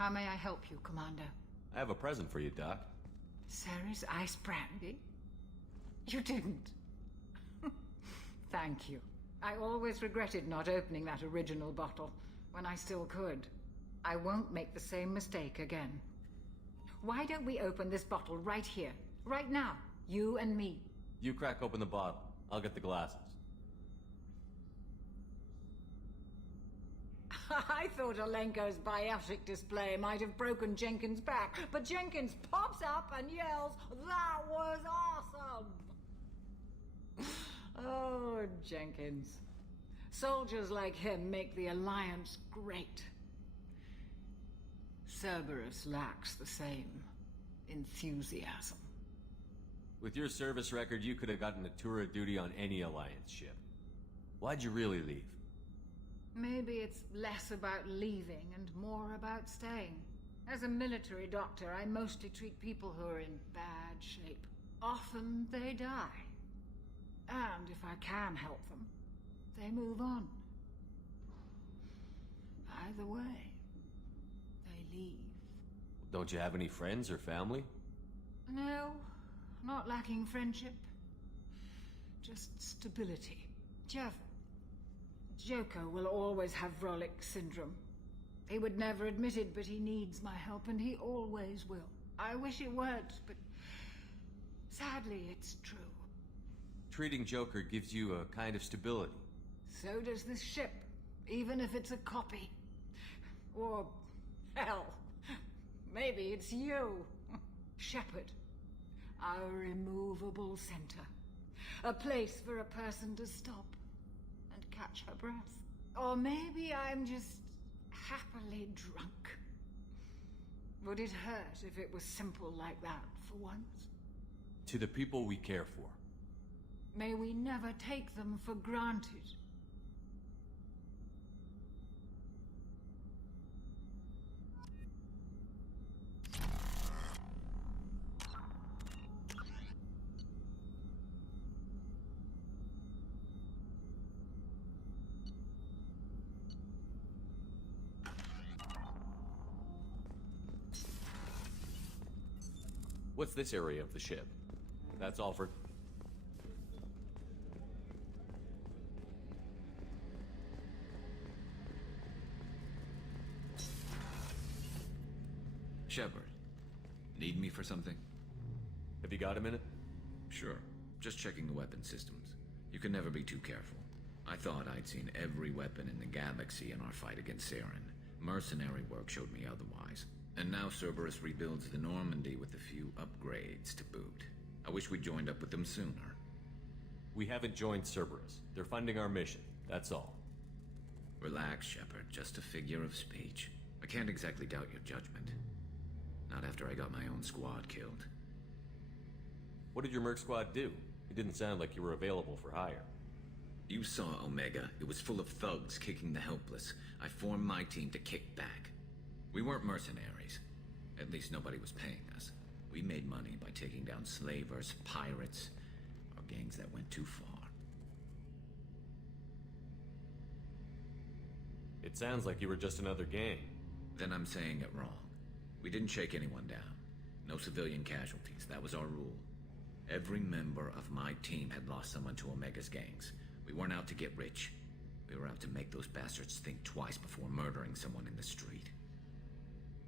How may I help you, Commander? I have a present for you, Doc. Ceres ice brandy? You didn't. Thank you. I always regretted not opening that original bottle when I still could. I won't make the same mistake again. Why don't we open this bottle right here, right now, you and me? You crack open the bottle. I'll get the glasses. I thought Alenko's biotic display might have broken Jenkins' back, but Jenkins pops up and yells, "That was awesome!" Oh, Jenkins. Soldiers like him make the Alliance great. Cerberus lacks the same enthusiasm. With your service record, you could have gotten a tour of duty on any Alliance ship. Why'd you really leave? Maybe it's less about leaving and more about staying. As a military doctor, I mostly treat people who are in bad shape. Often they die. And if I can help them, they move on. Either way, they leave. Don't you have any friends or family? No, not lacking friendship. Just stability. Jeff, Joker will always have Vrolic syndrome. He would never admit it, but he needs my help, and he always will. I wish it weren't, but sadly, it's true. Treating Joker gives you a kind of stability. So does this ship, even if it's a copy. Or, hell, maybe it's you. Shepard. Our immovable center. A place for a person to stop and catch her breath. Or maybe I'm just happily drunk. Would it hurt if it was simple like that for once? To the people we care for. May we never take them for granted. What's this area of the ship? That's Alfred. Shepard, need me for something? Have you got a minute? Sure. Just checking the weapon systems. You can never be too careful. I thought I'd seen every weapon in the galaxy in our fight against Saren. Mercenary work showed me otherwise. And now Cerberus rebuilds the Normandy with a few upgrades to boot. I wish we'd joined up with them sooner. We haven't joined Cerberus. They're funding our mission, that's all. Relax, Shepard. Just a figure of speech. I can't exactly doubt your judgment. Not after I got my own squad killed. What did your Merc squad do? It didn't sound like you were available for hire. You saw Omega. It was full of thugs kicking the helpless. I formed my team to kick back. We weren't mercenaries. At least nobody was paying us. We made money by taking down slavers, pirates, or gangs that went too far. It sounds like you were just another gang. Then I'm saying it wrong. We didn't shake anyone down. No civilian casualties. That was our rule. Every member of my team had lost someone to Omega's gangs. We weren't out to get rich. We were out to make those bastards think twice before murdering someone in the street.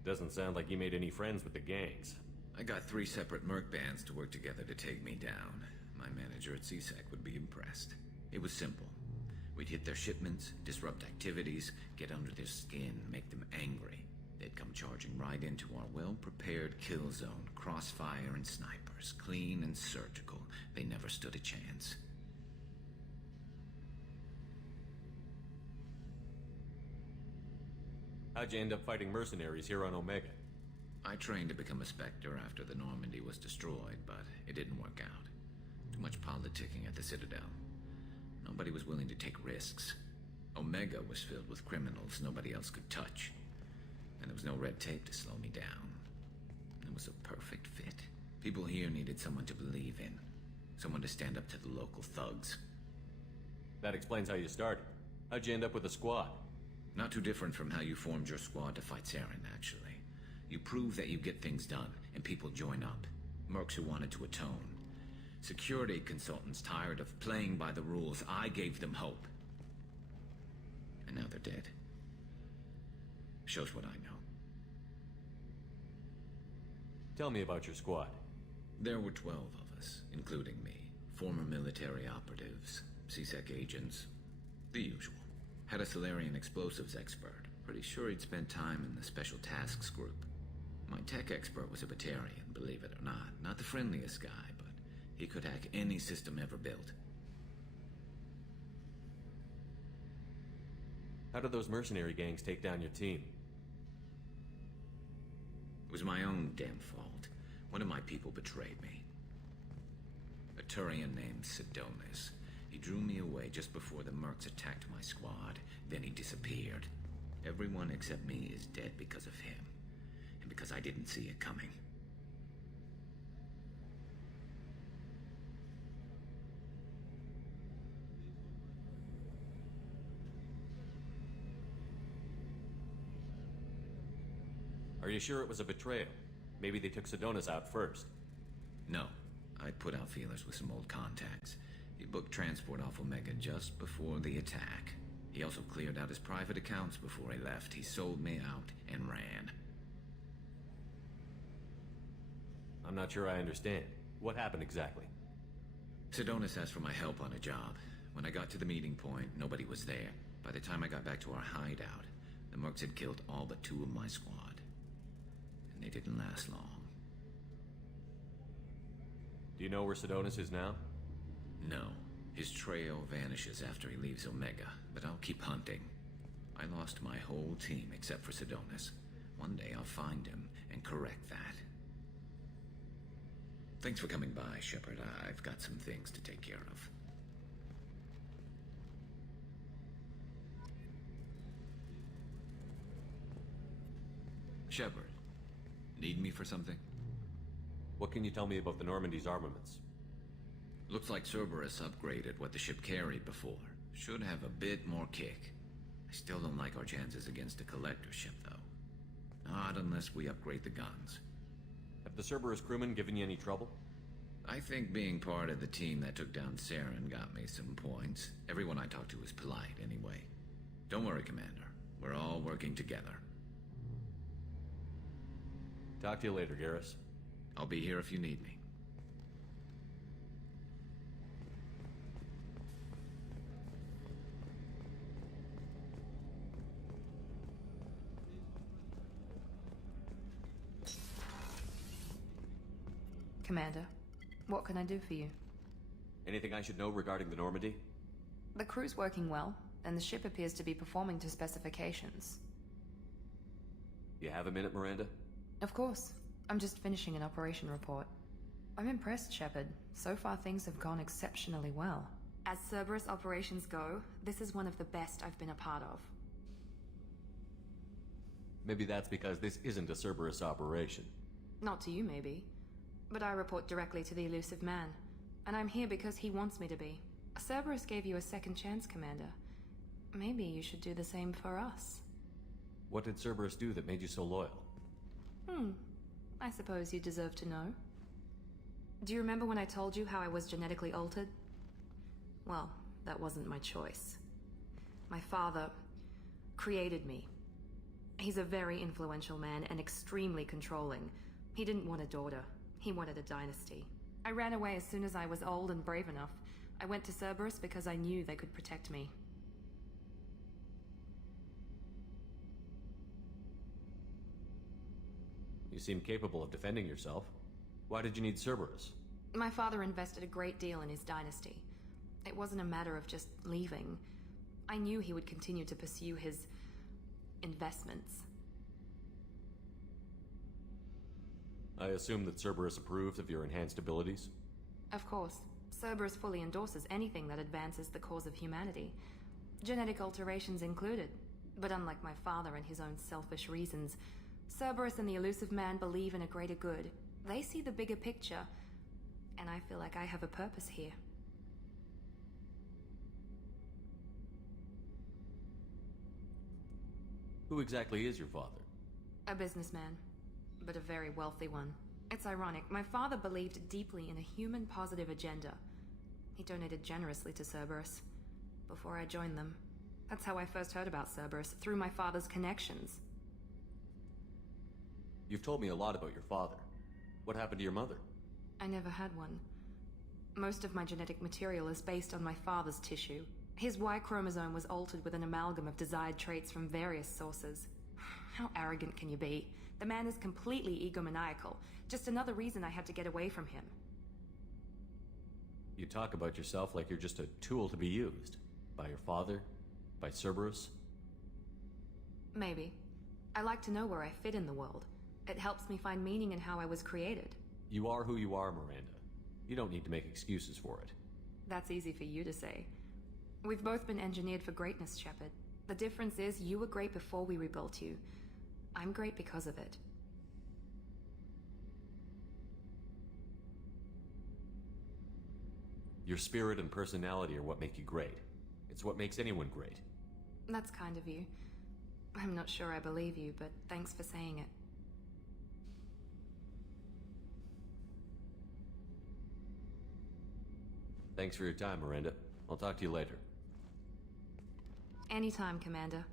Doesn't sound like you made any friends with the gangs. I got 3 separate merc bands to work together to take me down. My manager at CSEC would be impressed. It was simple. We'd hit their shipments, disrupt activities, get under their skin, make them angry. They'd come charging right into our well-prepared kill zone, crossfire and snipers, clean and surgical. They never stood a chance. How'd you end up fighting mercenaries here on Omega? I trained to become a Spectre after the Normandy was destroyed, but it didn't work out. Too much politicking at the Citadel. Nobody was willing to take risks. Omega was filled with criminals nobody else could touch. And there was no red tape to slow me down. It was a perfect fit. People here needed someone to believe in. Someone to stand up to the local thugs. That explains how you started. How'd you end up with a squad? Not too different from how you formed your squad to fight Saren, actually. You prove that you get things done, and people join up. Mercs who wanted to atone. Security consultants tired of playing by the rules. I gave them hope. And now they're dead. Shows what I know. Tell me about your squad. There were 12 of us, including me. Former military operatives, CSEC agents, the usual. Had a Solarian explosives expert. Pretty sure he'd spent time in the Special Tasks Group. My tech expert was a Batarian, believe it or not. Not the friendliest guy, but he could hack any system ever built. How did those mercenary gangs take down your team? It was my own damn fault. One of my people betrayed me. A Turian named Sidonis. He drew me away just before the Mercs attacked my squad. Then he disappeared. Everyone except me is dead because of him. And because I didn't see it coming. Are you sure it was a betrayal? Maybe they took Sidonis out first. No. I put out feelers with some old contacts. He booked transport off Omega just before the attack. He also cleared out his private accounts before he left. He sold me out and ran. I'm not sure I understand. What happened exactly? Sidonis asked for my help on a job. When I got to the meeting point, nobody was there. By the time I got back to our hideout, the Mercs had killed all but 2 of my squad. And they didn't last long. Do you know where Sidonis is now? No. His trail vanishes after he leaves Omega, but I'll keep hunting. I lost my whole team except for Sidonis. One day I'll find him and correct that. Thanks for coming by, Shepard. I've got some things to take care of. Shepard, need me for something? What can you tell me about the Normandy's armaments? Looks like Cerberus upgraded what the ship carried before. Should have a bit more kick. I still don't like our chances against a collector ship, though. Not unless we upgrade the guns. Have the Cerberus crewmen given you any trouble? I think being part of the team that took down Saren got me some points. Everyone I talked to was polite, anyway. Don't worry, Commander. We're all working together. Talk to you later, Garrus. I'll be here if you need me. Commander, what can I do for you? Anything I should know regarding the Normandy? The crew's working well, and the ship appears to be performing to specifications. You have a minute, Miranda? Of course. I'm just finishing an operation report. I'm impressed, Shepard. So far things have gone exceptionally well. As Cerberus operations go, this is one of the best I've been a part of. Maybe that's because this isn't a Cerberus operation. Not to you, maybe. But I report directly to the Elusive Man. And I'm here because he wants me to be. Cerberus gave you a second chance, Commander. Maybe you should do the same for us. What did Cerberus do that made you so loyal? I suppose you deserve to know. Do you remember when I told you how I was genetically altered? Well, that wasn't my choice. My father created me. He's a very influential man and extremely controlling. He didn't want a daughter. He wanted a dynasty. I ran away as soon as I was old and brave enough. I went to Cerberus because I knew they could protect me. You seem capable of defending yourself. Why did you need Cerberus? My father invested a great deal in his dynasty. It wasn't a matter of just leaving. I knew he would continue to pursue his investments. I assume that Cerberus approves of your enhanced abilities? Of course. Cerberus fully endorses anything that advances the cause of humanity. Genetic alterations included. But unlike my father and his own selfish reasons, Cerberus and the Elusive Man believe in a greater good. They see the bigger picture, and I feel like I have a purpose here. Who exactly is your father? A businessman. but a very wealthy one. It's ironic, my father believed deeply in a human-positive agenda. He donated generously to Cerberus before I joined them. That's how I first heard about Cerberus, through my father's connections. You've told me a lot about your father. What happened to your mother? I never had one. Most of my genetic material is based on my father's tissue. His Y chromosome was altered with an amalgam of desired traits from various sources. How arrogant can you be? The man is completely egomaniacal. Just another reason I had to get away from him. You talk about yourself like you're just a tool to be used. By your father? By Cerberus? Maybe. I like to know where I fit in the world. It helps me find meaning in how I was created. You are who you are, Miranda. You don't need to make excuses for it. That's easy for you to say. We've both been engineered for greatness, Shepard. The difference is you were great before we rebuilt you. I'm great because of it. Your spirit and personality are what make you great. It's what makes anyone great. That's kind of you. I'm not sure I believe you, but thanks for saying it. Thanks for your time, Miranda. I'll talk to you later. Anytime, Commander.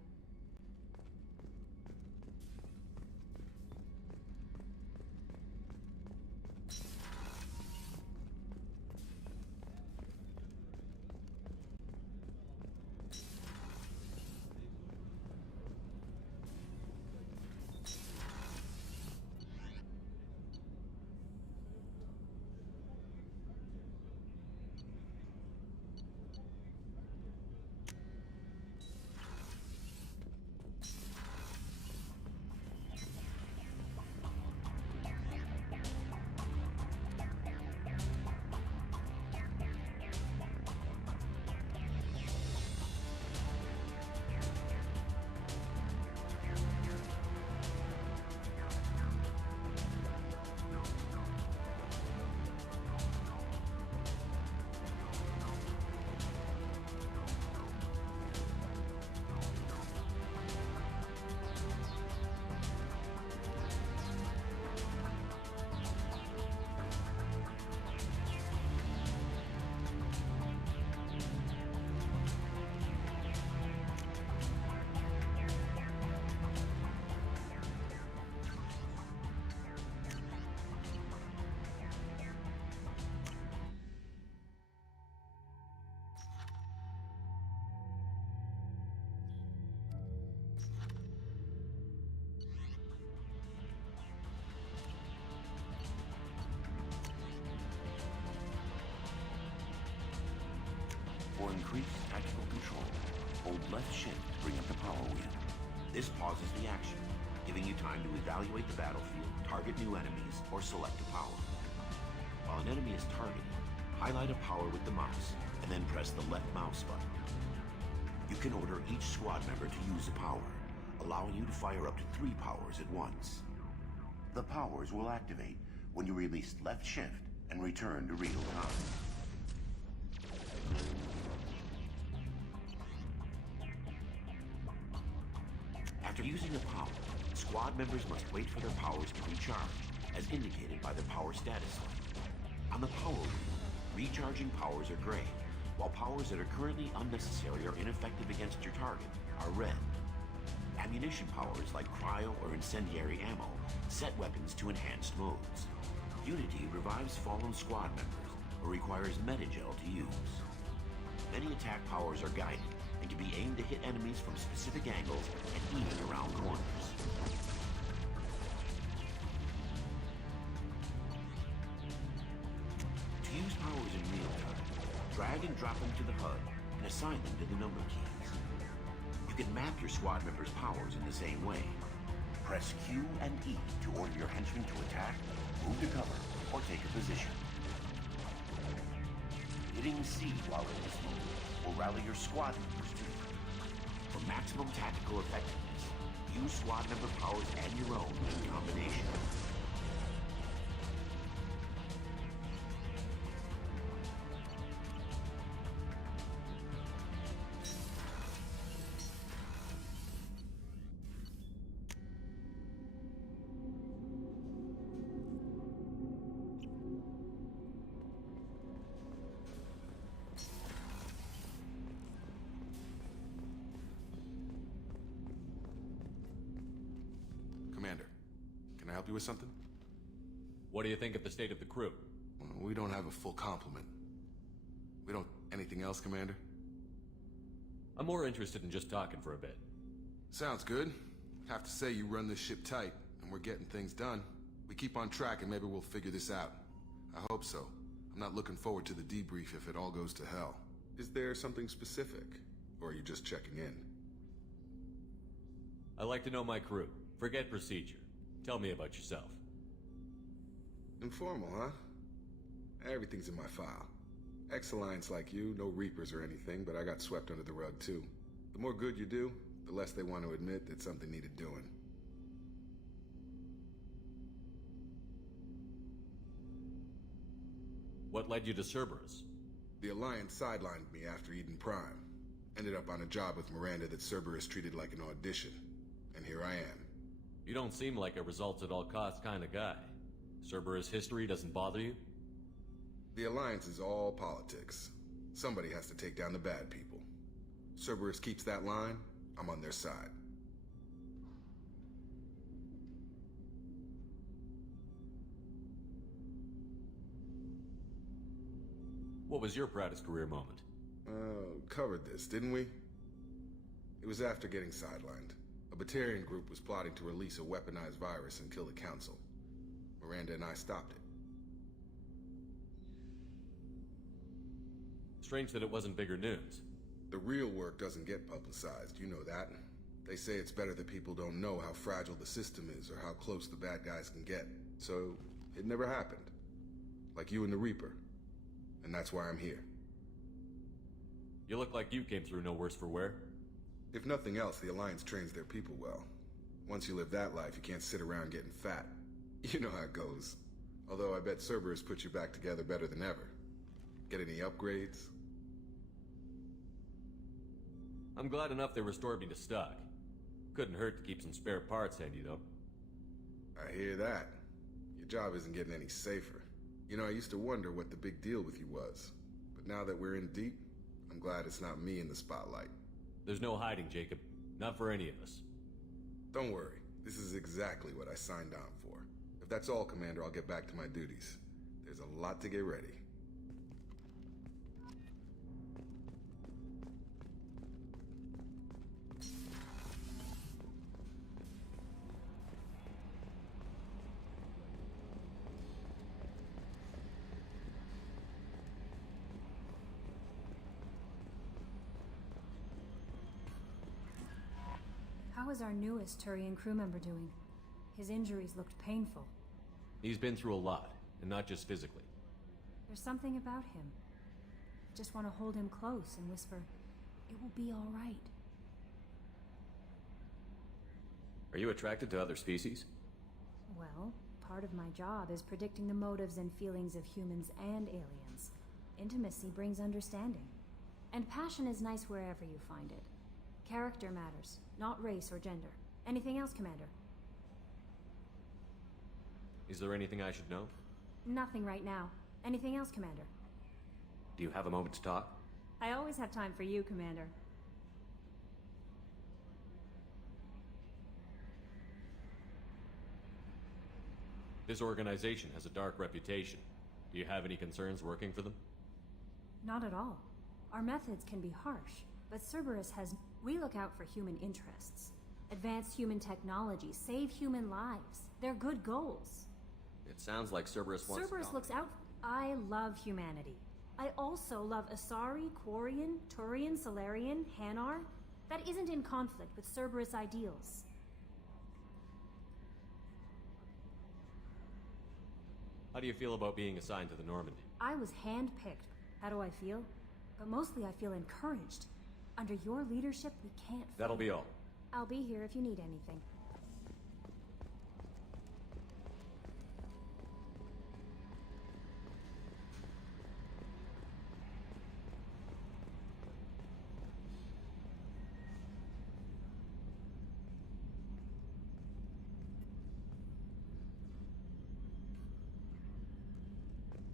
For increased tactical control, hold left shift to bring up the power wheel. This pauses the action, giving you time to evaluate the battlefield, target new enemies, or select a power. While an enemy is targeted, highlight a power with the mouse, and then press the left mouse button. You can order each squad member to use a power, allowing you to fire up to 3 powers at once. The powers will activate when you release left shift and return to real time. After using a power, squad members must wait for their powers to recharge, as indicated by the power status light. On the power wheel, recharging powers are gray, while powers that are currently unnecessary or ineffective against your target are red. Ammunition powers like cryo or incendiary ammo set weapons to enhanced modes. Unity revives fallen squad members or requires metagel to use. Many attack powers are guided and can be aimed to hit enemies from specific angles and even around corners. To use powers in real time, drag and drop them to the HUD and assign them to the number keys. You can map your squad members' powers in the same way. Press Q and E to order your henchmen to attack, move to cover, or take a position. Hitting C while in this mode will rally your squad members to you. For maximum tactical effectiveness, use squad member powers and your own in combination. you with something? What do you think of the state of the crew? We don't have a full complement. We don't... Anything else, Commander? I'm more interested in just talking for a bit. Sounds good. Have to say you run this ship tight, and we're getting things done. We keep on track and maybe we'll figure this out. I hope so. I'm not looking forward to the debrief if it all goes to hell. Is there something specific? Or are you just checking in? I like to know my crew. Forget procedure. Tell me about yourself. Informal, huh? Everything's in my file. Ex-Alliance like you, no Reapers or anything, but I got swept under the rug too. The more good you do, the less they want to admit that something needed doing. What led you to Cerberus? The Alliance sidelined me after Eden Prime. Ended up on a job with Miranda that Cerberus treated like an audition. And here I am. You don't seem like a results-at-all-costs kind of guy. Cerberus history doesn't bother you? The Alliance is all politics. Somebody has to take down the bad people. Cerberus keeps that line, I'm on their side. What was your proudest career moment? Covered this, didn't we? It was after getting sidelined. A Batarian group was plotting to release a weaponized virus and kill the Council. Miranda and I stopped it. Strange that it wasn't bigger news. The real work doesn't get publicized, you know that. They say it's better that people don't know how fragile the system is or how close the bad guys can get. So, it never happened. Like you and the Reaper. And that's why I'm here. You look like you came through no worse for wear. If nothing else, the Alliance trains their people well. Once you live that life, you can't sit around getting fat. You know how it goes. Although I bet Cerberus put you back together better than ever. Get any upgrades? I'm glad enough they restored me to stock. Couldn't hurt to keep some spare parts handy, though. I hear that. Your job isn't getting any safer. You know, I used to wonder what the big deal with you was. But now that we're in deep, I'm glad it's not me in the spotlight. There's no hiding, Jacob. Not for any of us. Don't worry. This is exactly what I signed on for. If that's all, Commander, I'll get back to my duties. There's a lot to get ready. How is our newest Turian crew member doing? His injuries looked painful. He's been through a lot, and not just physically. There's something about him. I just want to hold him close and whisper, "It will be all right." Are you attracted to other species? Well, part of my job is predicting the motives and feelings of humans and aliens. Intimacy brings understanding. And passion is nice wherever you find it. Character matters, not race or gender. Anything else, Commander? Is there anything I should know? Nothing right now. Anything else, Commander? Do you have a moment to talk? I always have time for you, Commander. This organization has a dark reputation. Do you have any concerns working for them? Not at all. Our methods can be harsh, but Cerberus has... We look out for human interests. Advance human technology, save human lives. They're good goals. It sounds like Cerberus wants to Cerberus looks out... I love humanity. I also love Asari, Quarian, Turian, Salarian, Hanar. That isn't in conflict with Cerberus ideals. How do you feel about being assigned to the Normandy? I was handpicked. How do I feel? But mostly I feel encouraged. Under your leadership, we can't fail. That'll be all. I'll be here if you need anything.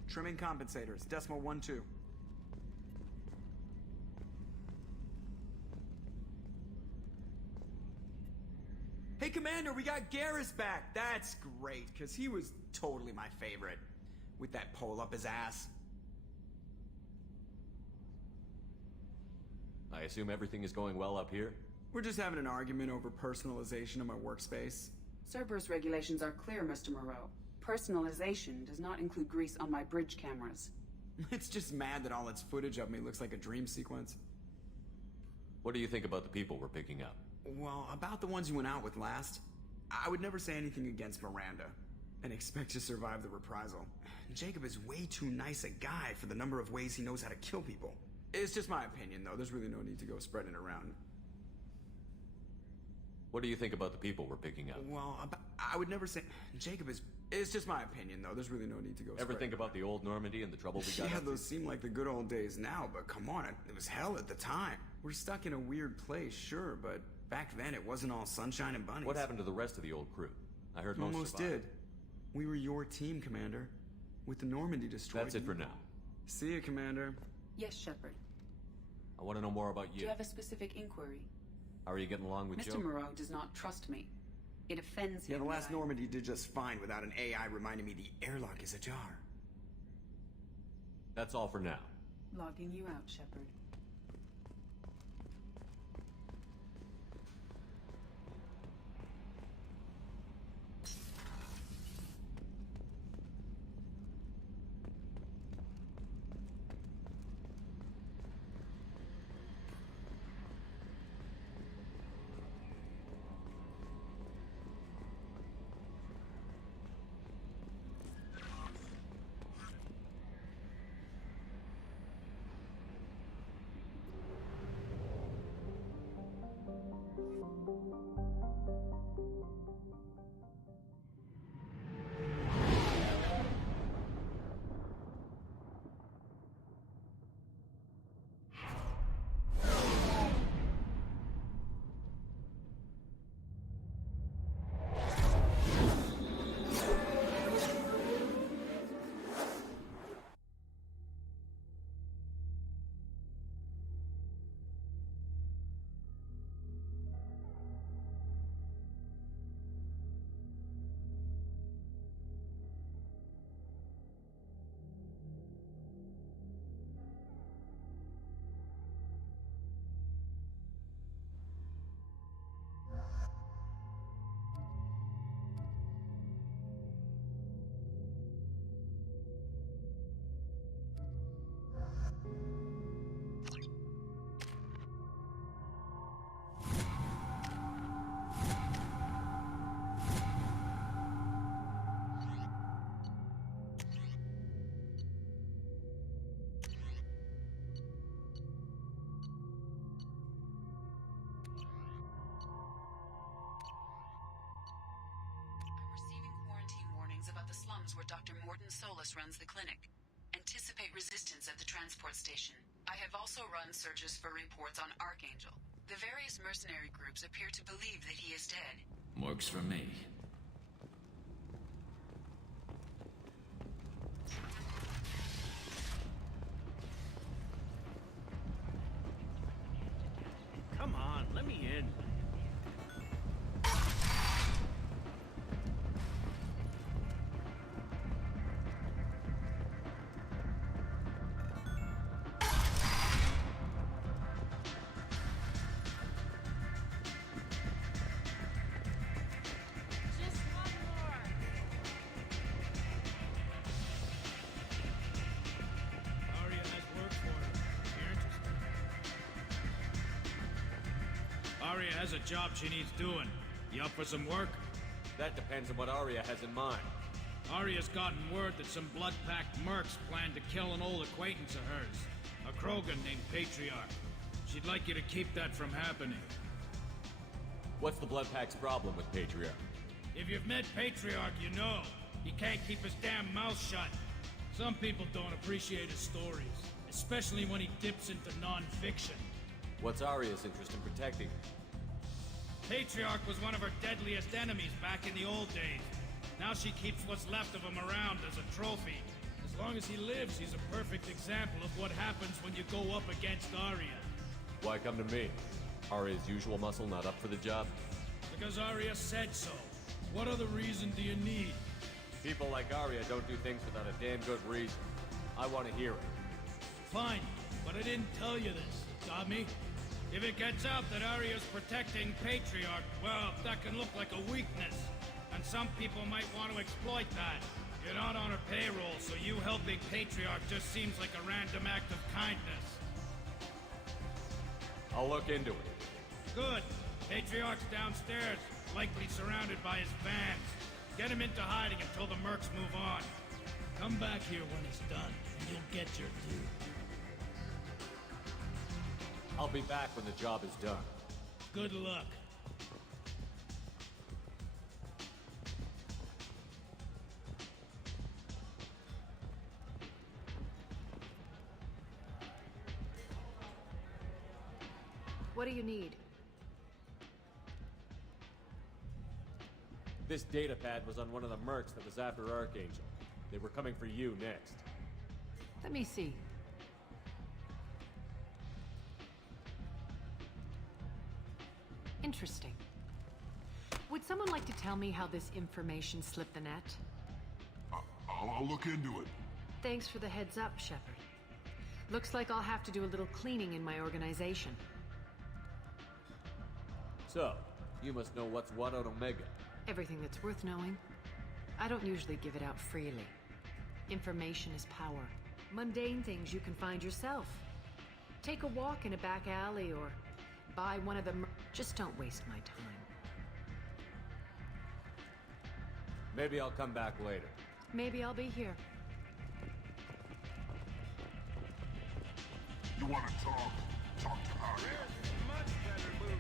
Trimming compensators, decimal 1-2. Hey, Commander, we got Garrus back. That's great, because he was totally my favorite. With that pole up his ass. I assume everything is going well up here? We're just having an argument over personalization of my workspace. Cerberus regulations are clear, Mr. Moreau. Personalization does not include grease on my bridge cameras. It's just mad that all its footage of me looks like a dream sequence. What do you think about the people we're picking up? Well, about the ones you went out with last, I would never say anything against Miranda, and expect to survive the reprisal. Jacob is way too nice a guy for the number of ways he knows how to kill people. It's just my opinion, though. There's really no need to go spreading it around. What do you think about the people we're picking up? Well, I would never say... Jacob is... It's just my opinion, though. There's really no need to go Ever think about the old Normandy and the trouble we got Yeah, into? those seem like the good old days now, but come on, it was hell at the time. We're stuck in a weird place, sure, but back then it wasn't all sunshine and bunnies. What happened to the rest of the old crew? I heard most Almost survived. did. We were your team, Commander. With the Normandy destroyed... That's it for now. See you, Commander. Yes, Shepard. I want to know more about Do you have a specific inquiry? How are you getting along with Mr. Joe? Moreau does not trust me. It offends him. Yeah, the last that I- Normandy did just fine without an AI reminding me the airlock is ajar. That's all for now. Logging you out, Shepard. About the slums where Dr. Morton Solus runs the clinic. Anticipate resistance at the transport station. I have also run searches for reports on Archangel. The various mercenary groups appear to believe that he is dead. Works for me. Come on, let me in. Aria has a job she needs doing. You up for some work? That depends on what Aria has in mind. Aria's gotten word that some blood-packed mercs plan to kill an old acquaintance of hers. A Krogan named Patriarch. She'd like you to keep that from happening. What's the Bloodpack's problem with Patriarch? If you've met Patriarch, you know. He can't keep his damn mouth shut. Some people don't appreciate his stories, especially when he dips into non-fiction. What's Aria's interest in protecting her? Patriarch was one of her deadliest enemies back in the old days. Now she keeps what's left of him around as a trophy. As long as he lives, he's a perfect example of what happens when you go up against Aria. Why come to me? Aria's usual muscle not up for the job? Because Arya said so. What other reason do you need? People like Arya don't do things without a damn good reason. I want to hear it. Fine, but I didn't tell you this, dummy. If it gets out that Arya's protecting Patriarch, well, that can look like a weakness. And some people might want to exploit that. You're not on her payroll, so you helping Patriarch just seems like a random act of kindness. I'll look into it. Good. Patriarch's downstairs, likely surrounded by his fans. Get him into hiding until the mercs move on. Come back here when it's done, and you'll get your due. I'll be back when the job is done. Good luck. What do you need? This data pad was on one of the mercs that was after Archangel. They were coming for you next. Let me see. Interesting. Would someone like to tell me how this information slipped the net? I'll look into it. Thanks for the heads up, Shepard. Looks like I'll have to do a little cleaning in my organization. So, you must know what's what at Omega. Everything that's worth knowing. I don't usually give it out freely. Information is power. Mundane things you can find yourself. Take a walk in a back alley or buy one of them. Just don't waste my time. Maybe I'll come back later. Maybe I'll be here. You want to talk? Talk to Arya. Much better move.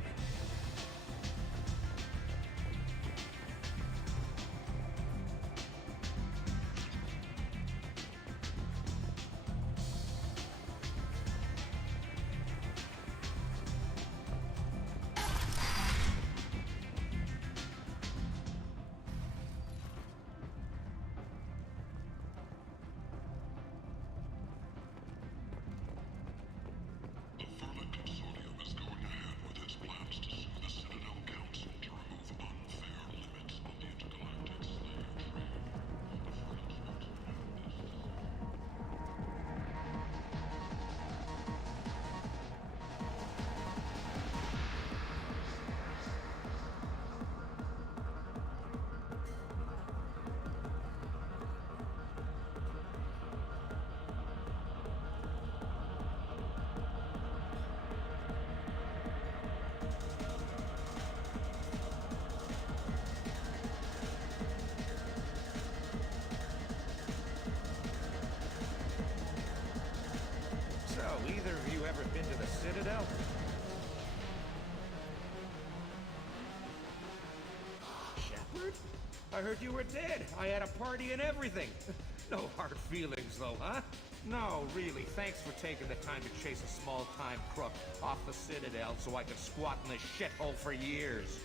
Either of you ever been to the Citadel? Shepard? I heard you were dead. I had a party and everything. No hard feelings, though, huh? No, really. Thanks for taking the time to chase a small-time crook off the Citadel so I could squat in this shithole for years.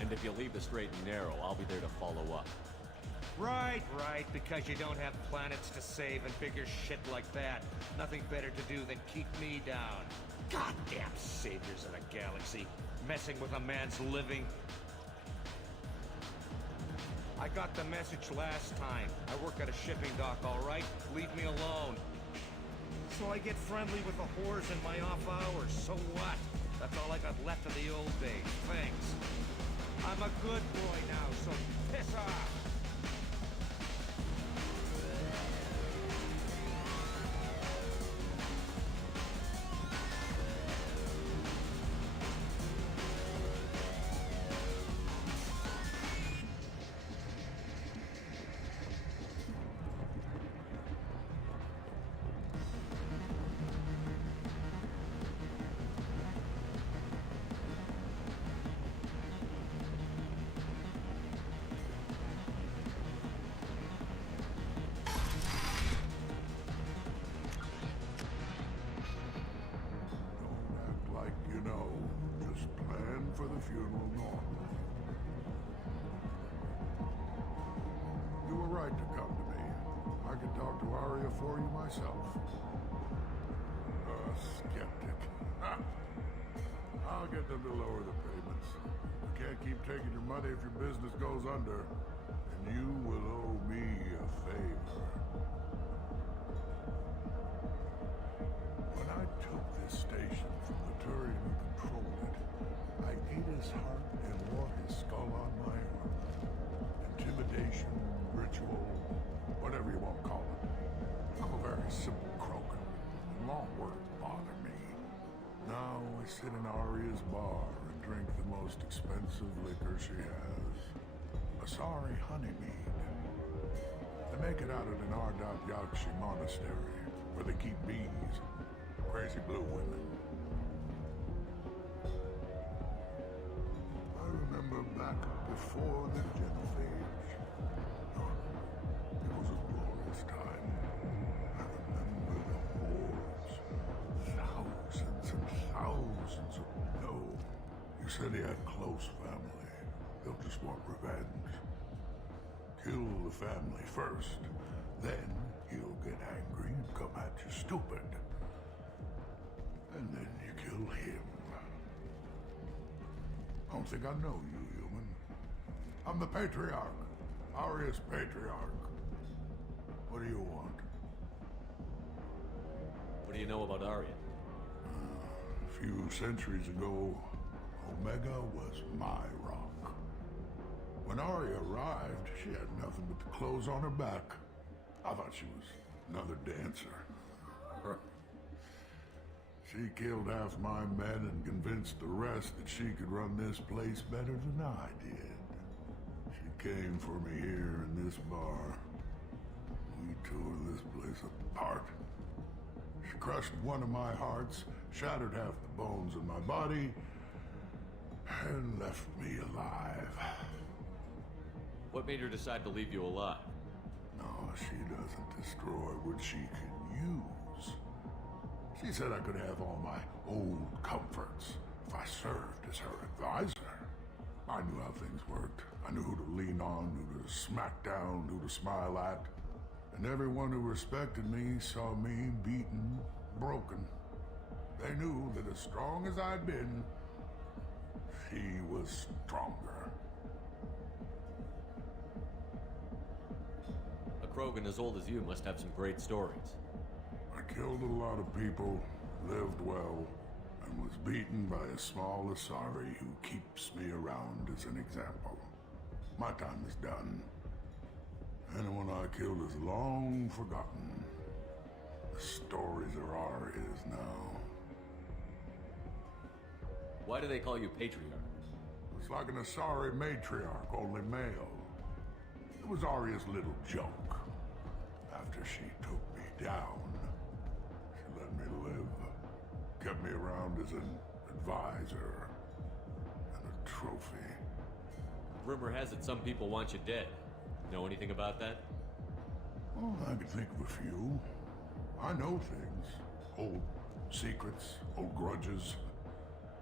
And if you leave the straight and narrow, I'll be there to follow up. Right, because you don't have planets to save and bigger shit like that. Nothing better to do than keep me down. Goddamn saviors of the galaxy, messing with a man's living. I got the message last time. I work at a shipping dock, all right? Leave me alone. So I get friendly with the whores in my off hours. So what? That's all I got left of the old days. Thanks. I'm a good boy now, so piss off! For the funeral normally. You were right to come to me. I could talk to Arya for you myself. I'll get them to lower the payments. You can't keep taking your money if your business goes under. And you will owe me a favor. When I took this station from the Turian who controlled it, I ate his heart and wore his skull on my arm. Intimidation, ritual, whatever you want to call it. I'm a very simple Krogan. Long words bother me. Now I sit in Arya's bar and drink the most expensive liquor she has. Asari honeymead. They make it out at an Ardat Yakshi monastery, where they keep bees, crazy blue women. I remember back before the Genophage. It was a glorious time. I remember the hordes. Thousands and thousands of... No. You said he had close family. They'll just want revenge. Kill the family first. Then he'll get angry and come at you stupid. And then you kill him. I don't think I know you, human. I'm the Patriarch. Arya's Patriarch. What do you want? What do you know about Arya? A few centuries ago, Omega was my rock. When Arya arrived, she had nothing but the clothes on her back. I thought she was another dancer. She killed half my men and convinced the rest that she could run this place better than I did. She came for me here in this bar. We tore this place apart. She crushed one of my hearts, shattered half the bones in my body, and left me alive. What made her decide to leave you alive? No, she doesn't destroy what she can use. She said I could have all my old comforts if I served as her advisor. I knew how things worked. I knew who to lean on, who to smack down, who to smile at. And everyone who respected me saw me beaten, broken. They knew that as strong as I'd been, she was stronger. A Krogan as old as you must have some great stories. I killed a lot of people, lived well, and was beaten by a small Asari who keeps me around as an example. My time is done. Anyone I killed is long forgotten. The stories are Arya's now. Why do they call you Patriarch? It's like an Asari matriarch, only male. It was Arya's little joke. After she took me down, she let me live. Kept me around as an advisor and a trophy. Rumor has it some people want you dead. Know anything about that? Well, I can think of a few. I know things. Old secrets, old grudges.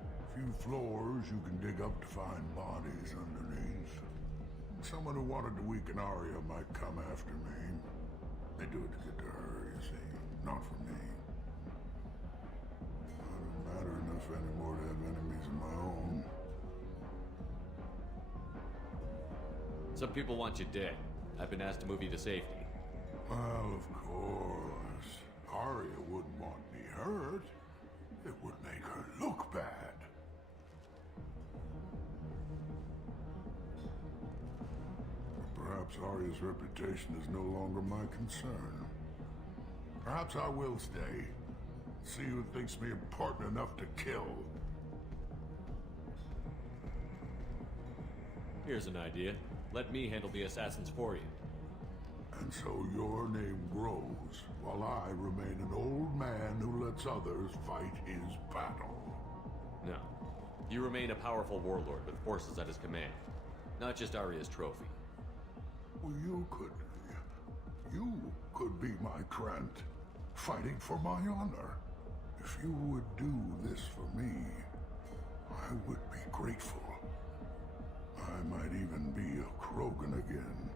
A few floors you can dig up to find bodies underneath. Someone who wanted to weaken Arya might come after me. They do it to get to her, you see, not for me. I don't matter enough anymore to have enemies of my own. Some people want you dead. I've been asked to move you to safety. Well, of course. Arya wouldn't want me hurt. It would make her look bad. Perhaps Arya's reputation is no longer my concern. Perhaps I will stay. See who thinks me important enough to kill. Here's an idea. Let me handle the assassins for you. And so your name grows, while I remain an old man who lets others fight his battle. No. You remain a powerful warlord with forces at his command. Not just Arya's trophy. Well, you could be my Trent, fighting for my honor. If you would do this for me, I would be grateful. I might even be a Krogan again.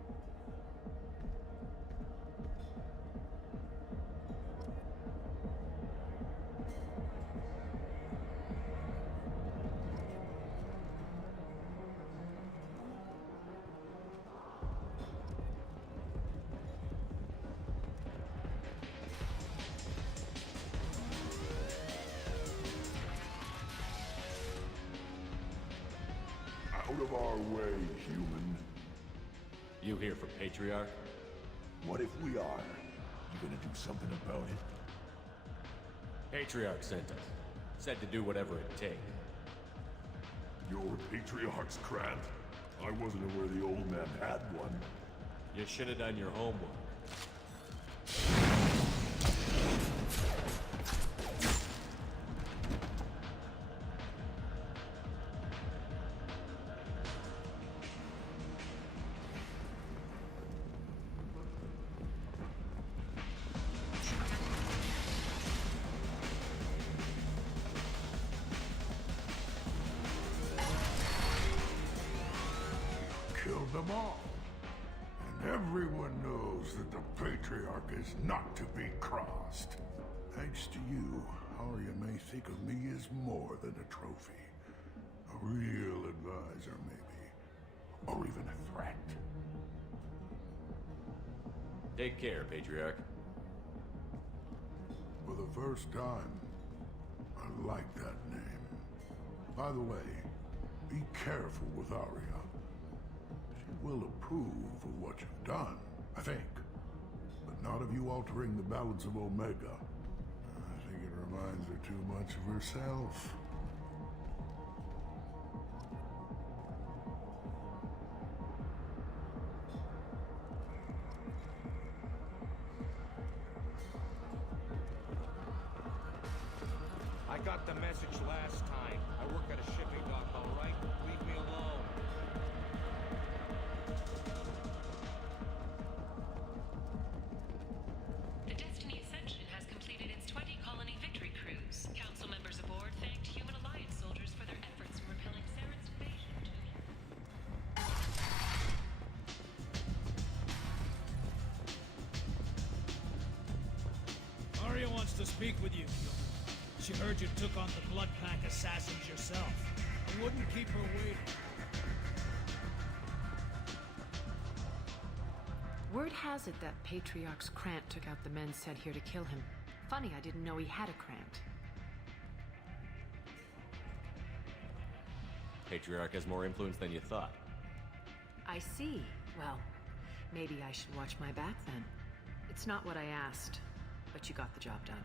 of our way, human. You here for Patriarch? What if we are? You gonna do something about it? Patriarch sent us. Said to do whatever it takes. You're Patriarch's Krant. I wasn't aware the old man had one. You should have done your homework. Killed them all. And everyone knows that the Patriarch is not to be crossed. Thanks to you, Arya may think of me as more than a trophy. A real advisor, maybe. Or even a threat. Take care, Patriarch. For the first time, I like that name. By the way, be careful with Arya. She will approve of what you've done, I think. But not of you altering the balance of Omega. I think it reminds her too much of herself. I got the message last time. I work at a shipping dock, all right? Leave me alone. The Destiny Ascension has completed its 20-colony victory cruise. Council members aboard thanked Human Alliance soldiers for their efforts in repelling Saren's invasion. Arya wants to speak with you. She heard you took on the Blood Pack assassins yourself. I wouldn't keep her waiting. Word has it that Patriarch's Krant took out the men sent here to kill him. Funny, I didn't know he had a Krant. Patriarch has more influence than you thought. I see. Well, maybe I should watch my back then. It's not what I asked, but you got the job done.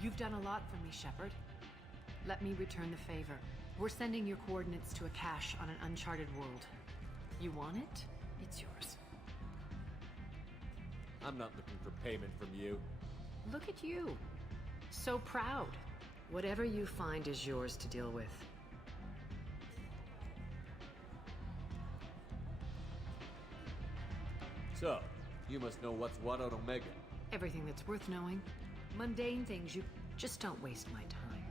You've done a lot for me, Shepard. Let me return the favor. We're sending your coordinates to a cache on an uncharted world. You want it? It's yours. I'm not looking for payment from you. Look at you. So proud. Whatever you find is yours to deal with. So, you must know what's what on Omega. Everything that's worth knowing. Mundane things, you just don't waste my time.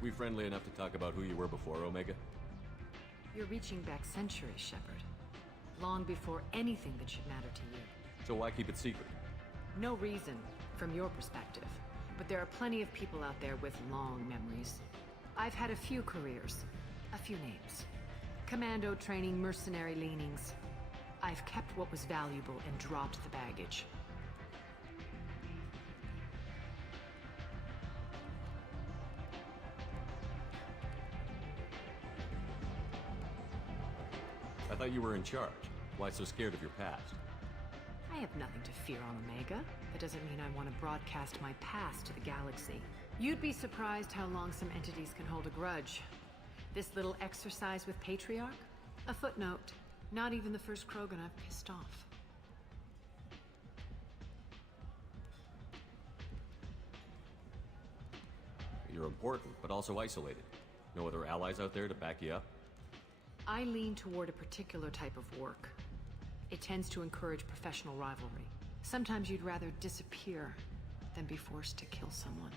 We friendly enough to talk about who you were before Omega? You're reaching back centuries, Shepard. Long before anything that should matter to you. So why keep it secret? No reason, from your perspective. But there are plenty of people out there with long memories. I've had a few careers, a few names. Commando training, mercenary leanings. I've kept what was valuable and dropped the baggage. I thought you were in charge. Why so scared of your past? I have nothing to fear on Omega. That doesn't mean I want to broadcast my past to the galaxy. You'd be surprised how long some entities can hold a grudge. This little exercise with Patriarch? A footnote. Not even the first Krogan I've pissed off. You're important, but also isolated. No other allies out there to back you up? I lean toward a particular type of work. It tends to encourage professional rivalry. Sometimes you'd rather disappear than be forced to kill someone.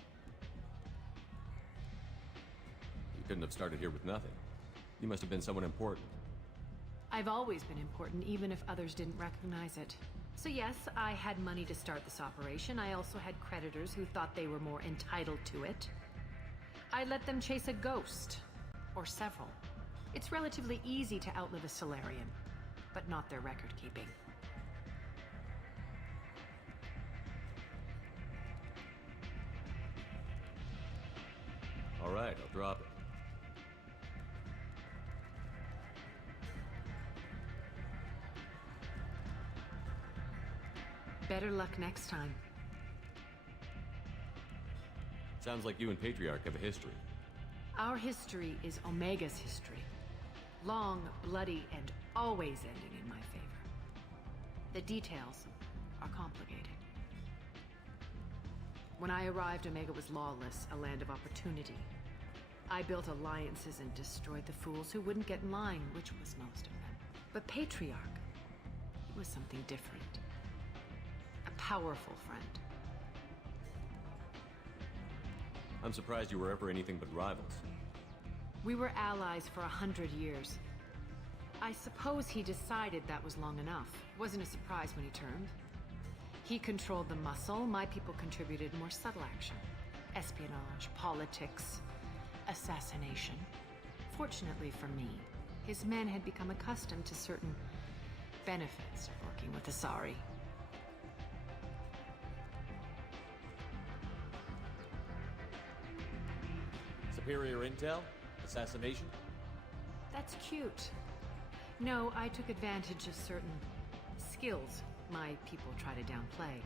You couldn't have started here with nothing. You must have been someone important. I've always been important, even if others didn't recognize it. So yes, I had money to start this operation. I also had creditors who thought they were more entitled to it. I let them chase a ghost. Or several. It's relatively easy to outlive a Solarian, but not their record-keeping. All right, I'll drop it. Better luck next time. Sounds like you and Patriarch have a history. Our history is Omega's history. Long, bloody, and always ending in my favor. The details are complicated. When I arrived, Omega was lawless, a land of opportunity. I built alliances and destroyed the fools who wouldn't get in line, which was most of them. But Patriarch, he was something different. A powerful friend. I'm surprised you were ever anything but rivals. We were allies for 100 years. I suppose he decided that was long enough. Wasn't a surprise when he turned. He controlled the muscle, my people contributed more subtle action. Espionage, politics, assassination. Fortunately for me, his men had become accustomed to certain benefits of working with Asari. Superior intel? Assassination? That's cute. No, I took advantage of certain skills my people try to downplay.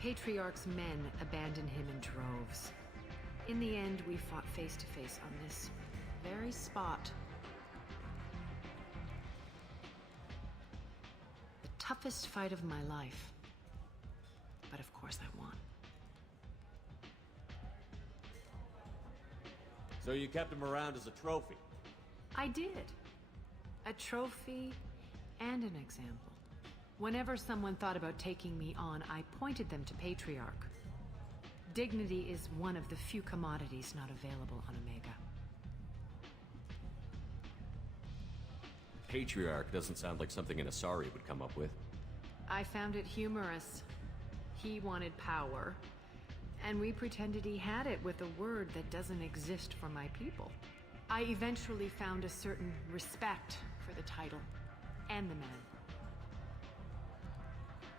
Patriarch's men abandoned him in droves. In the end, we fought face to face on this very spot. The toughest fight of my life. But of course I won. So you kept him around as a trophy? I did. A trophy and an example. Whenever someone thought about taking me on, I pointed them to Patriarch. Dignity is one of the few commodities not available on Omega. Patriarch doesn't sound like something an Asari would come up with. I found it humorous. He wanted power, and we pretended he had it with a word that doesn't exist for my people. I eventually found a certain respect for the title and the man.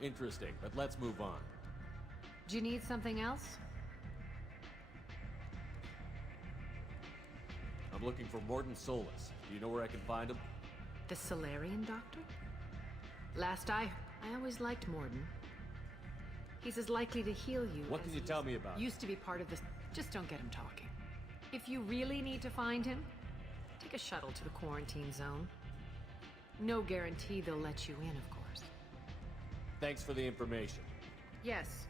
Interesting, but let's move on. Do you need something else? I'm looking for Mordin Solus. Do you know where I can find him? The Solarian doctor? Last I always liked Mordin. He's as likely to heal you. What can you tell me about him? Used to be part of this. Just don't get him talking. If you really need to find him, take a shuttle to the quarantine zone. No guarantee they'll let you in, of course. Thanks for the information. Yes.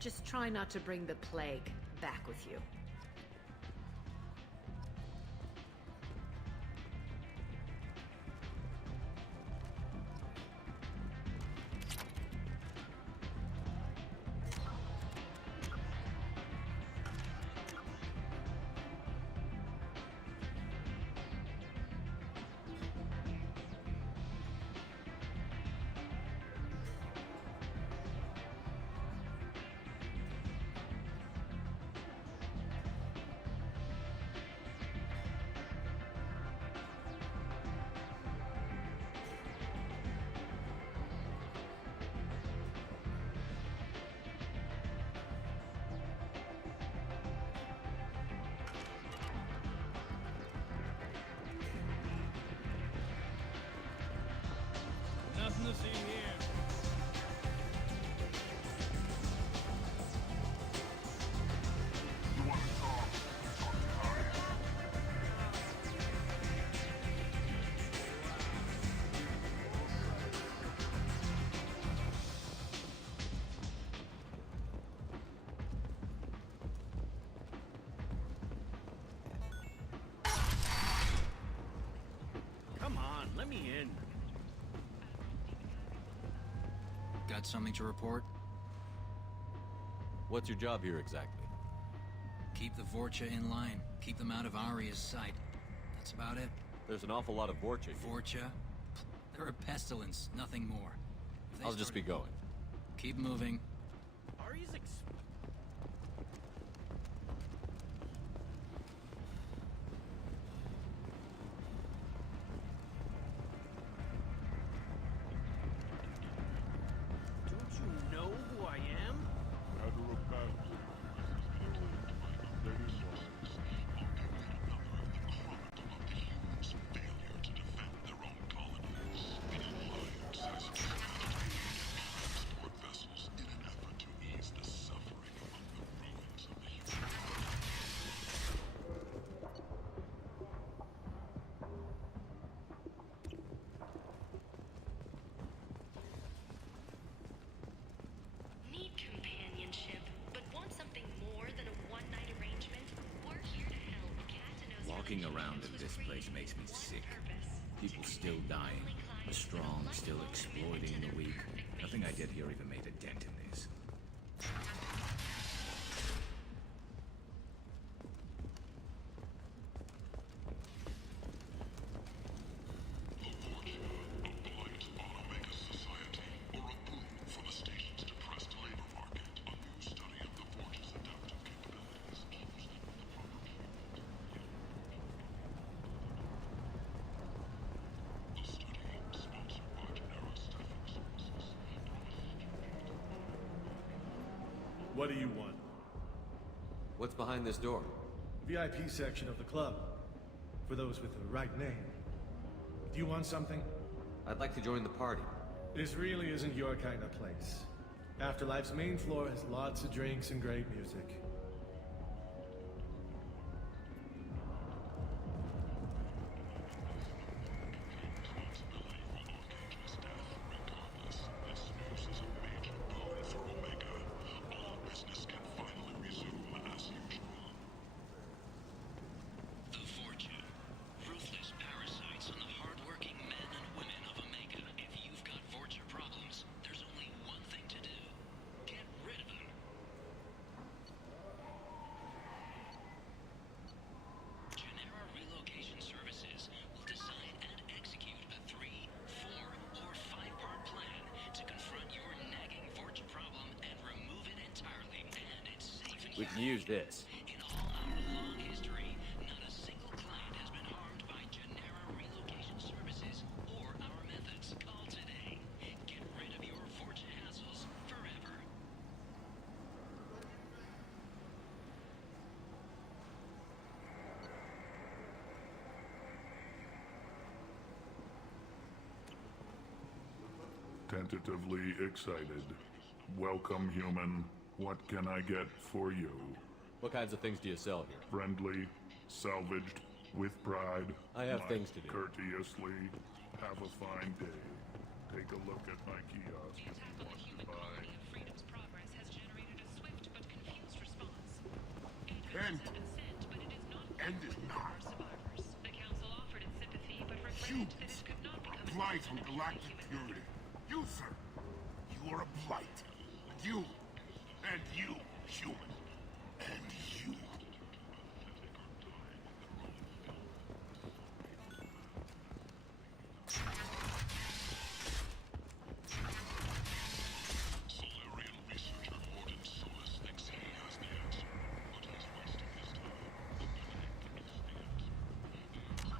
Just try not to bring the plague back with you. Nothing to see here. Come on, let me in. Got something to report? What's your job here exactly? Keep the Vorcha in line. Keep them out of Aria's sight. That's about it. There's an awful lot of Vorcha here. Vorcha? They're a pestilence, nothing more. I'll just be going. Keep moving. Ari's Walking around in this place makes me sick. People still dying, the strong still exploiting the weak. Nothing I did here even made a dent in this. What do you want? What's behind this door? VIP section of the club. For those with the right name. Do you want something? I'd like to join the party. This really isn't your kind of place. Afterlife's main floor has lots of drinks and great music. We can use this. In all our long history, not a single client has been harmed by Genera Relocation Services or our methods. Call today. Get rid of your Fortune hassles forever. Tentatively excited. Welcome, human. What can I get for you? What kinds of things do you sell here? Friendly, salvaged, with pride. I have Might things to do. Courteously, have a fine day. Take a look at my kiosk if you want to buy. Freedom's progress has generated a swift but confused response. End. End it now. Survivors. The council offered its sympathy, but regretted that it could not become Blight on galactic purity. You, sir. You are a blight. And you, human. And you. Solarian researcher Morden Solus thinks he has the answer, but he's wasting his time. The clinic is the answer.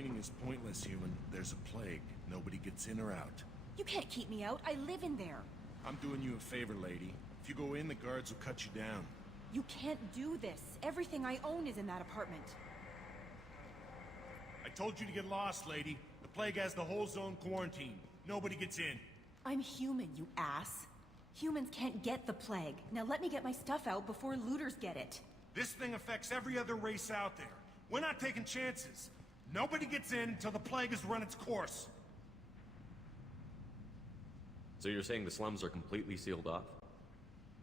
explaining is pointless, human. There's a plague. Nobody gets in or out. You can't keep me out. I live in there. I'm doing you a favor, lady. If you go in, the guards will cut you down. You can't do this. Everything I own is in that apartment. I told you to get lost, lady. The plague has the whole zone quarantined. Nobody gets in. I'm human, you ass. Humans can't get the plague. Now let me get my stuff out before looters get it. This thing affects every other race out there. We're not taking chances. Nobody gets in until the plague has run its course. So you're saying the slums are completely sealed off?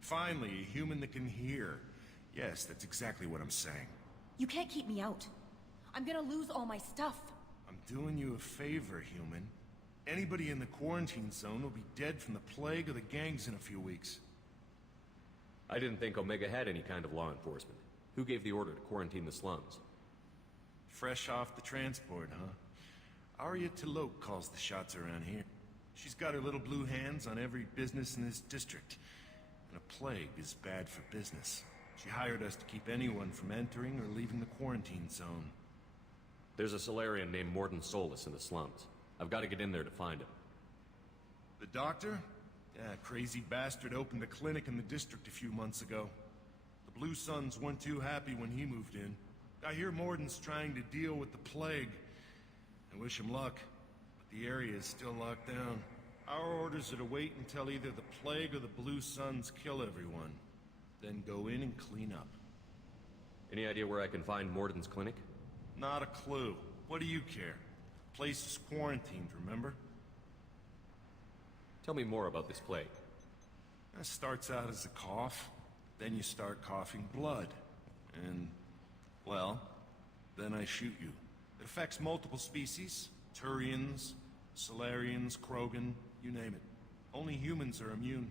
Finally, a human that can hear. Yes, that's exactly what I'm saying. You can't keep me out. I'm gonna lose all my stuff. I'm doing you a favor, human. Anybody in the quarantine zone will be dead from the plague or the gangs in a few weeks. I didn't think Omega had any kind of law enforcement. Who gave the order to quarantine the slums? Fresh off the transport, huh? Arya T'Loak calls the shots around here. She's got her little blue hands on every business in this district. And a plague is bad for business. She hired us to keep anyone from entering or leaving the quarantine zone. There's a Solarian named Mordin Solus in the slums. I've got to get in there to find him. The doctor? Yeah, crazy bastard opened a clinic in the district a few months ago. The Blue Suns weren't too happy when he moved in. I hear Mordin's trying to deal with the plague. I wish him luck, but the area is still locked down. Our orders are to wait until either the plague or the Blue Suns kill everyone. Then go in and clean up. Any idea where I can find Mordin's clinic? Not a clue. What do you care? The place is quarantined, remember? Tell me more about this plague. It starts out as a cough, then you start coughing blood. And, well, then I shoot you. It affects multiple species. Turians, Solarians, Krogan, you name it. Only humans are immune.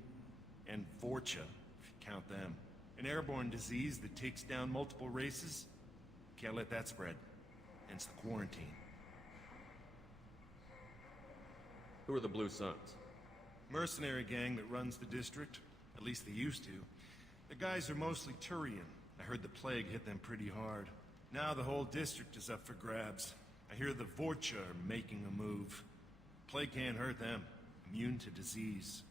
And Vorcha, if you count them. An airborne disease that takes down multiple races. Can't let that spread. Hence the quarantine. Who are the Blue Suns? Mercenary gang that runs the district. At least they used to. The guys are mostly Turian. I heard the plague hit them pretty hard. Now the whole district is up for grabs. I hear the Vorcha are making a move. Plague can't hurt them. Immune to disease.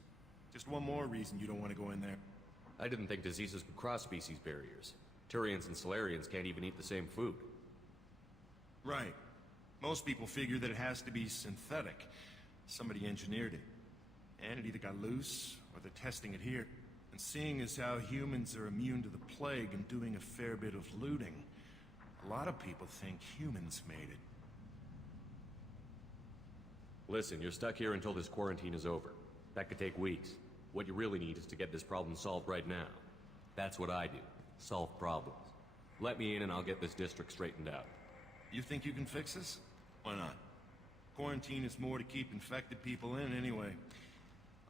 Just one more reason you don't want to go in there. I didn't think diseases could cross species barriers. Turians and Solarians can't even eat the same food. Right. Most people figure that it has to be synthetic. Somebody engineered it. And it either got loose, or they're testing it here. And seeing as how humans are immune to the plague and doing a fair bit of looting, a lot of people think humans made it. Listen, you're stuck here until this quarantine is over. That could take weeks. What you really need is to get this problem solved right now. That's what I do. Solve problems. Let me in and I'll get this district straightened out. You think you can fix this? Why not? Quarantine is more to keep infected people in anyway.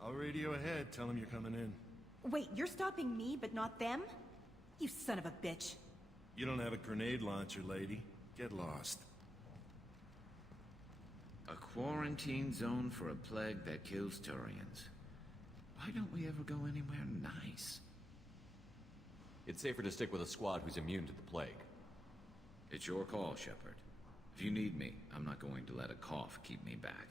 I'll radio ahead, tell them you're coming in. Wait, you're stopping me, but not them? You son of a bitch. You don't have a grenade launcher, lady. Get lost. A quarantine zone for a plague that kills Turians. Why don't we ever go anywhere nice? It's safer to stick with a squad who's immune to the plague. It's your call, Shepard. If you need me, I'm not going to let a cough keep me back.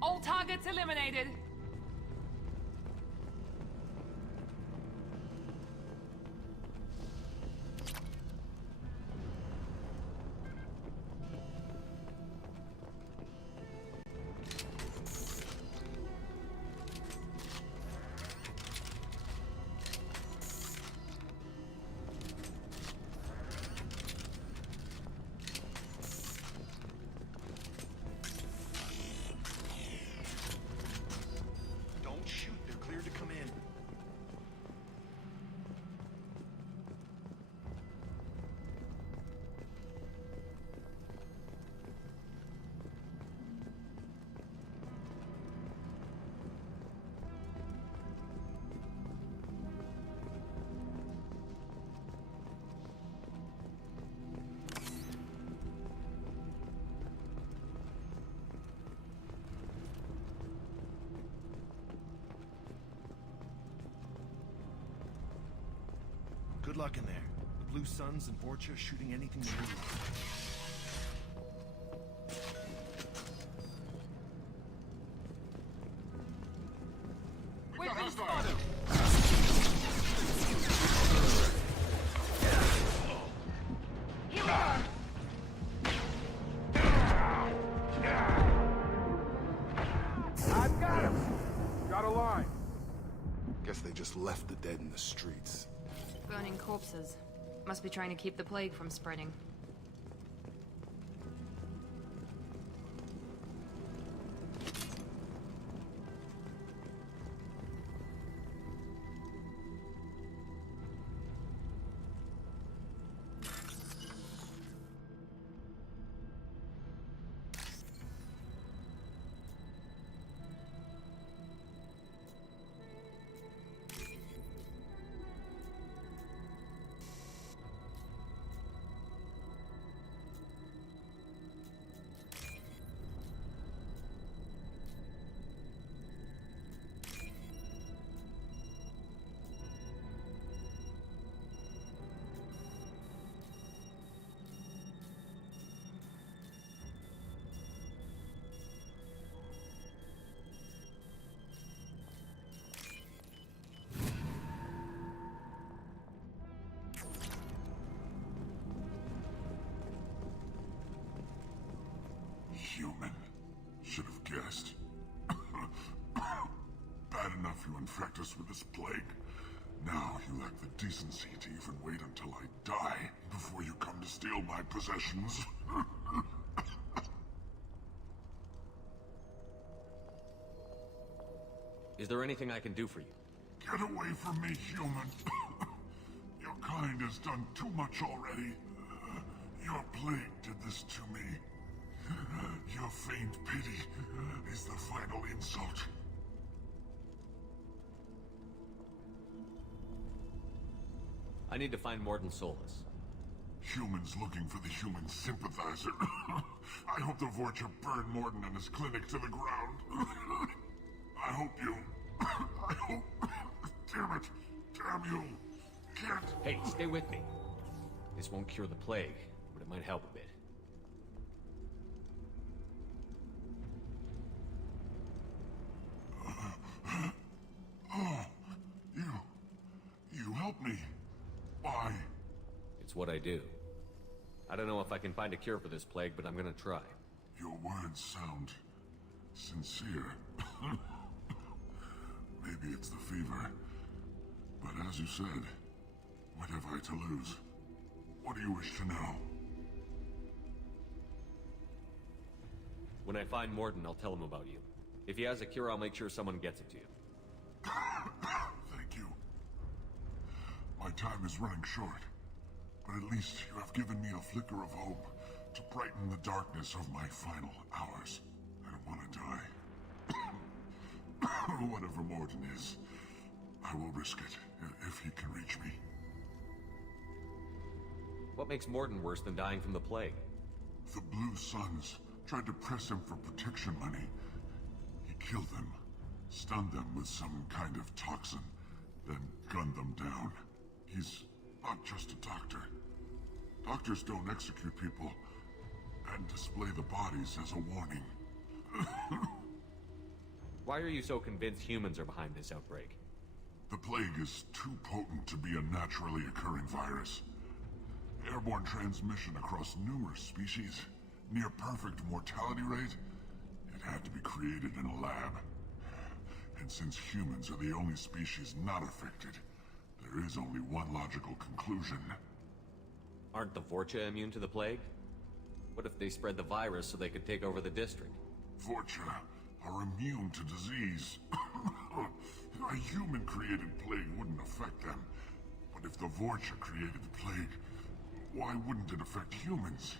All targets eliminated. luck in there. The Blue Suns and Vorcha shooting anything they want. We're being spotted! Here we are! I've got him! Got a line. Guess they just left the dead in the streets. Burning corpses. Must be trying to keep the plague from spreading. Human. Should have guessed. Bad enough you infect us with this plague. Now you lack the decency to even wait until I die before you come to steal my possessions. Is there anything I can do for you? Get away from me, human. Your kind has done too much already. Your plague did this to me. Your feigned pity is the final insult. I need to find Mordin Solus. Humans looking for the human sympathizer. I hope the Vorcha burn Mordin and his clinic to the ground. I hope you... I hope... Damn it! Damn you! Can't... Hey, stay with me. This won't cure the plague, but it might help a bit. Oh, you helped me. Why? It's what I do. I don't know if I can find a cure for this plague, but I'm gonna try. Your words sound sincere. Maybe it's the fever. But as you said, what have I to lose? What do you wish to know? When I find Mordin, I'll tell him about you. If he has a cure, I'll make sure someone gets it to you. Thank you. My time is running short, but at least you have given me a flicker of hope to brighten the darkness of my final hours. I don't want to die. Whatever Mordin is, I will risk it if he can reach me. What makes Mordin worse than dying from the plague? The Blue Suns tried to press him for protection money. He killed them, stunned them with some kind of toxin, then gunned them down. He's not just a doctor. Doctors don't execute people and display the bodies as a warning. Why are you so convinced humans are behind this outbreak? The plague is too potent to be a naturally occurring virus. Airborne transmission across numerous species, near perfect mortality rate. It had to be created in a lab. And since humans are the only species not affected, there is only one logical conclusion. Aren't the Vorcha immune to the plague? What if they spread the virus so they could take over the district? Vorcha are immune to disease. A human-created plague wouldn't affect them. But if the Vorcha created the plague, why wouldn't it affect humans?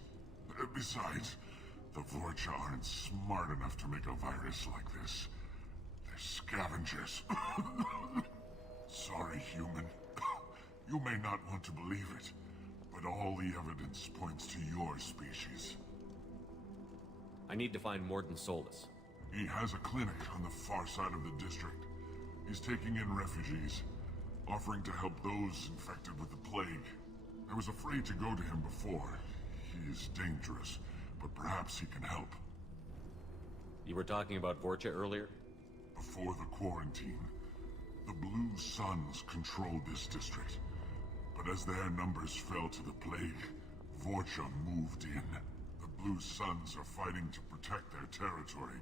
Besides, the Vorcha aren't smart enough to make a virus like this. They're scavengers. Sorry, human. You may not want to believe it, but all the evidence points to your species. I need to find Mordin Solus. He has a clinic on the far side of the district. He's taking in refugees. offering to help those infected with the plague. I was afraid to go to him before. He is dangerous, but perhaps he can help. You were talking about Vorcha earlier? Before the quarantine, the Blue Suns controlled this district. But as their numbers fell to the plague, Vorcha moved in. The Blue Suns are fighting to protect their territory,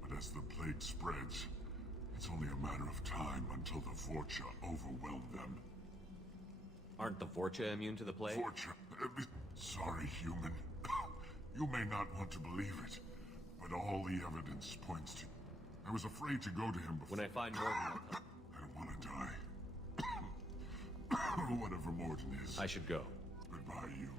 but as the plague spreads, it's only a matter of time until the Vorcha overwhelm them. Aren't the Vorcha immune to the plague? Vorcha... sorry, human. You may not want to believe it, but all the evidence points to... I was afraid to go to him before... When I find Morden, I don't want to die. Whatever Morden is. I should go. Goodbye, human.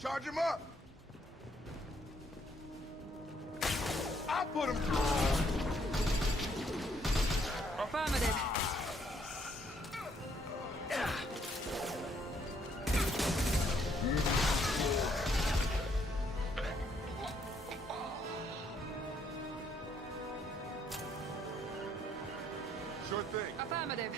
Charge him up! I'll put him through! Affirmative. Sure thing. Affirmative.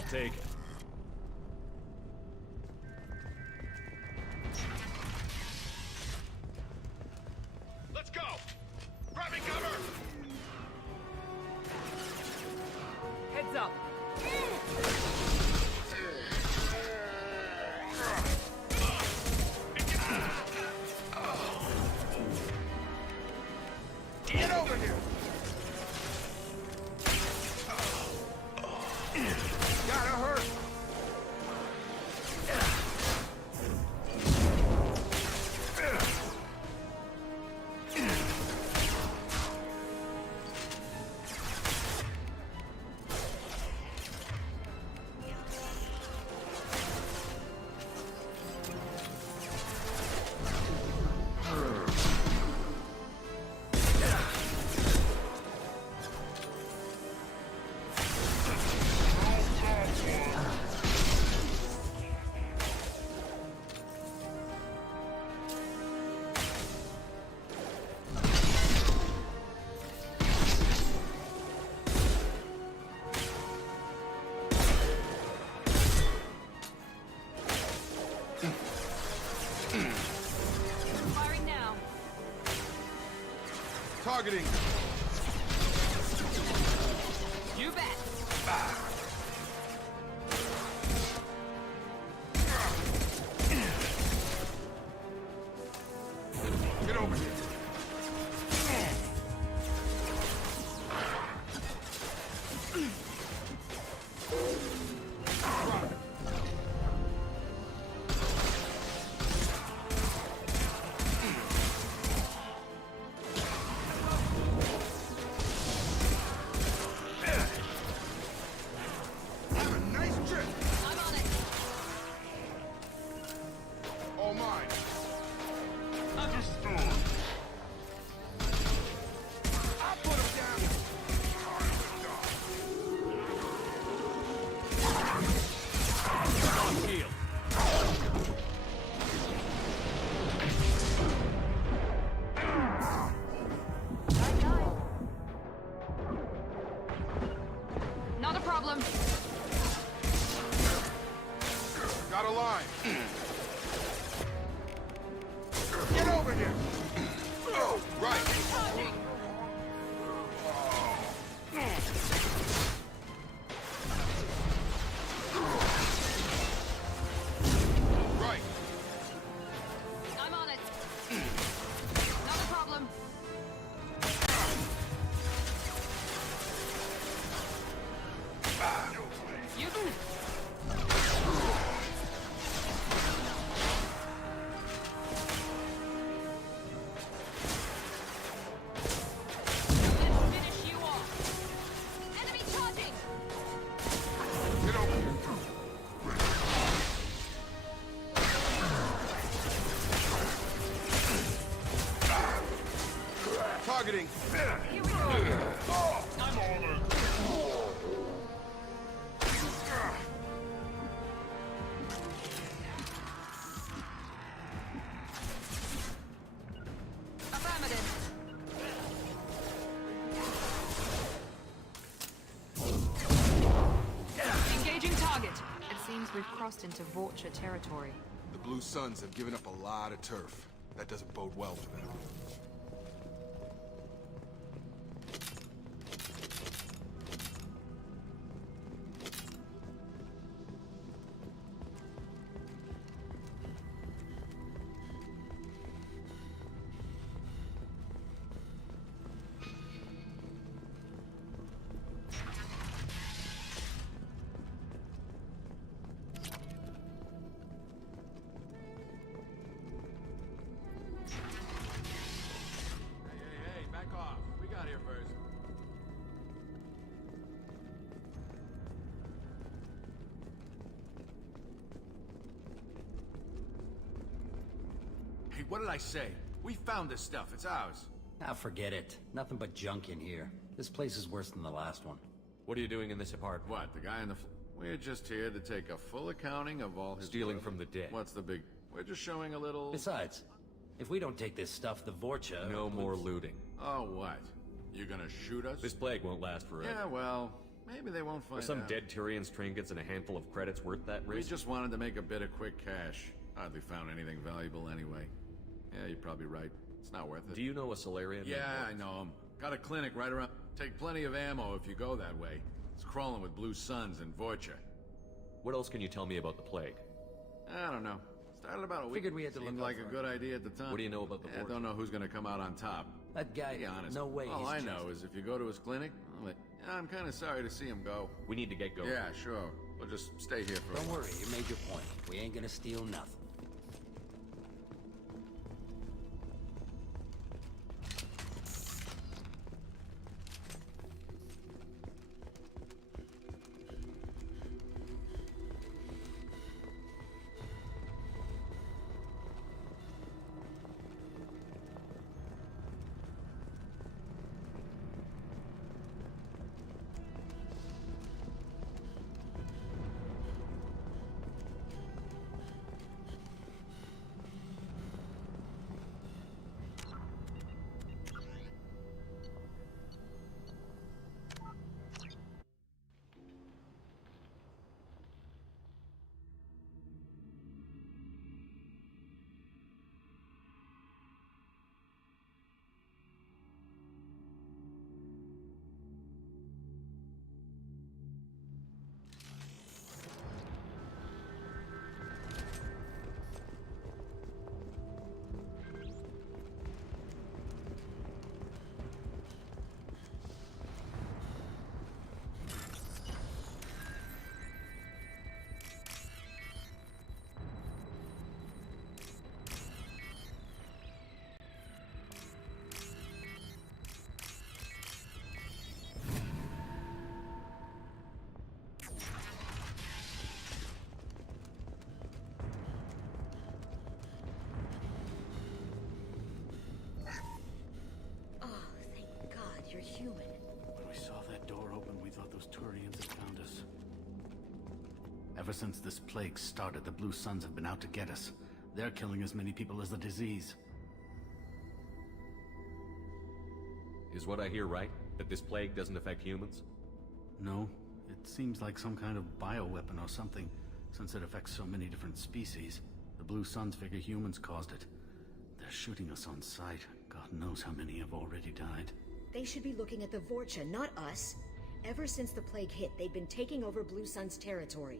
I'll take it. Let's go! Grabbing cover! Heads up! Get over here! Gotta hurt! Firing now. Targeting. You bet. Get over here. Have a nice trip. I'm on it. All mine. Understood. I'll put him down. Shield. Not a problem. Got a line. Get over here. Oh, right. Right. I'm on it. Not a problem. You finish you off. Enemy charging. Get over here. Targeting. Here we go. I'm on it. Affirmative. Engaging target. It seems we've crossed into Vorcha territory. The Blue Suns have given up a lot of turf. That doesn't bode well for them. Hey, what did I say? We found this stuff. It's ours. Ah, forget it. Nothing but junk in here. This place is worse than the last one. What are you doing in this apartment? What, the guy in the... We're just here to take a full accounting of all his... Stealing from the dead. What's the big... We're just showing a little... Besides, if we don't take this stuff, the Vorcha... No more looting. Oh, what? You gonna shoot us? This plague won't last forever. Yeah, well, Maybe they won't find Are some out. dead Tyrians trinkets and a handful of credits worth that We risk? just wanted to make a bit of quick cash. Hardly found anything valuable anyway. Yeah, you're probably right. It's not worth it. Do you know a Solarian? Yeah, I know him. Got a clinic right around. Take plenty of ammo if you go that way. It's crawling with Blue Suns and Vorcha. What else can you tell me about the plague? I don't know. Started about a week. Figured we had to Seemed look like out a for good idea at the time. What do you know about the I Vorcha? don't know who's gonna come out on top. That guy, Be honest. no way All he's I just- know is if you go to his clinic, I'm kind of sorry to see him go. We need to get going. Yeah, sure. We'll just stay here for a Don't while. worry, you made your point. We ain't gonna steal nothing. You're human. When we saw that door open, we thought those Turians had found us. Ever since this plague started, the Blue Suns have been out to get us. They're killing as many people as the disease. Is what I hear right? That this plague doesn't affect humans? No, it seems like some kind of bioweapon or something, since it affects so many different species. The Blue Suns figure humans caused it. They're shooting us on sight. God knows how many have already died. They should be looking at the Vorcha, not us. Ever since the plague hit, they've been taking over Blue Sun's territory.